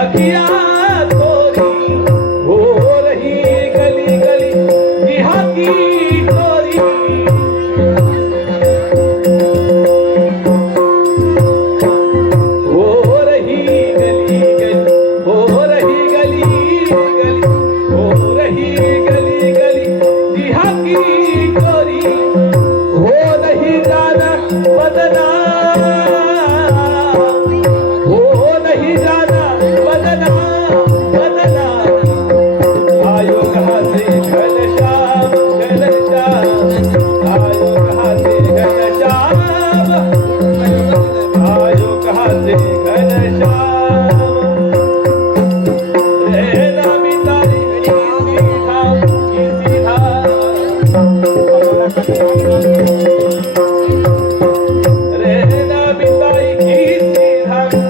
Aqui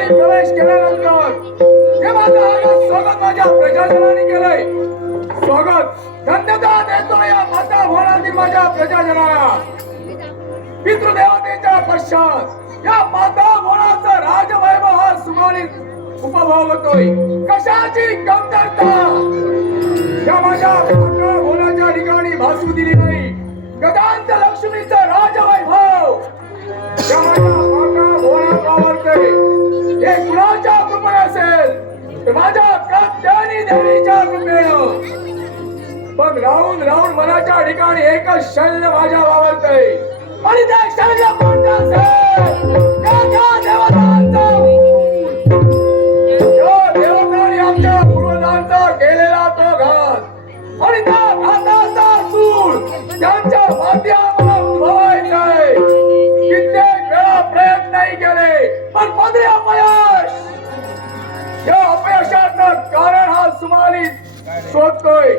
ठिकाणी प्रवेश केल्यानंतर माझं आगत स्वागत माझ्या केलंय. स्वागत धन्यता देतो या माझ्या प्रजाजनाला. पितृदेवतेच्या पश्चात या माता भोळाचा राजवैभव हा उपभोगतोय कशाची कमतरता? या माझ्या माता भोळाच्या ठिकाणी भासू दिली नाही. गदांत लक्ष्मीचं राजवैभव. या माझ्या माझ्या कात्यानी देवीच्या कृपेनं. पण राहून राहून मनाच्या ठिकाणी एकच शल्य माझ्या वावरतय. आणि त्या शल्य कोणतं असेल? देवतांचा. সত্যই